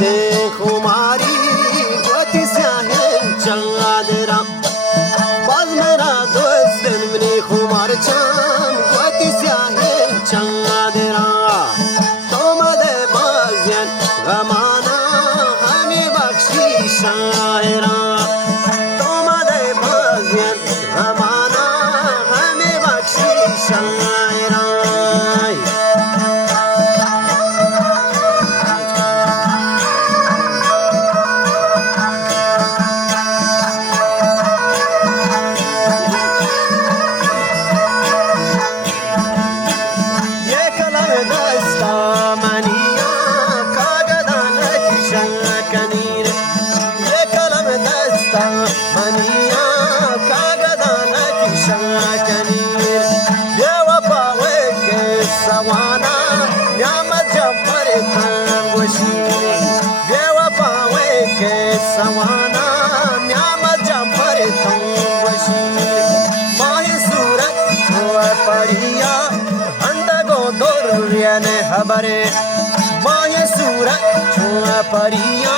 گشتن خماری گوتی سیاهن چقدرم باز مرا دوستن منی خمار چم گوتی سیاهن چقدرم تو مده بازین غمانا همی بخشی شاعران تو مده بازین غمانا همی بخشی شاعران Sawana, Yama Jafar Tangushini, Yawapa Wake, Sawana, Yama Jafar Tangushini, Mahi Surat, Paria, Andago Dorian Habare, Mahi Surat, Paria,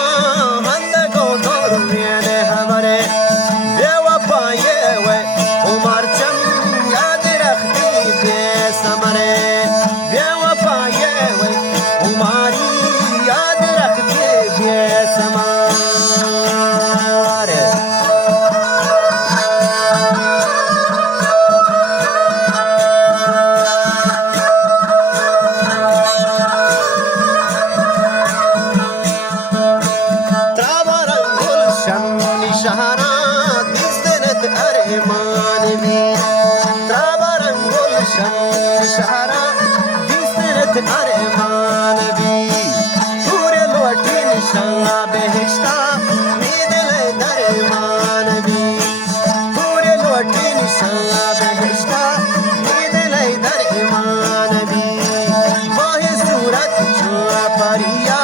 Andago Dorian Habare, Yawapa Yewe, Umar Cham, Yadirakti, Samare. شهرات دستنت ارمان بی ترابرنگل شهرات دستنت ارمان بی پور لوٹین شاہ بہشتا میدل درمان بی پور لوٹین شاہ بہشتا میدل درمان بی ماہ صورت چھوڑا پریا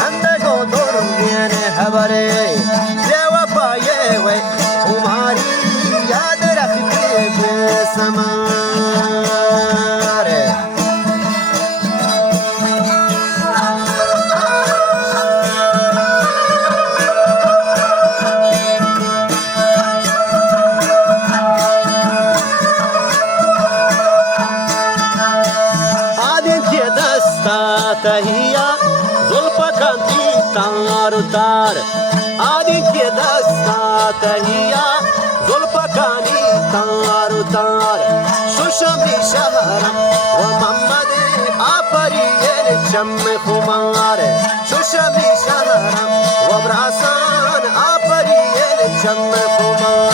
ہندگو دور گین حبرے Umari yaad rakhte besamar Aadin ke dasta tahiya zulfa kanti tar tar Aadin ke dasta تهيا زلفكاني تار تار شوشمي شهرا ومحمد آفرين شم خمار شوشمي شهرا وبراسان آفرين شم خمار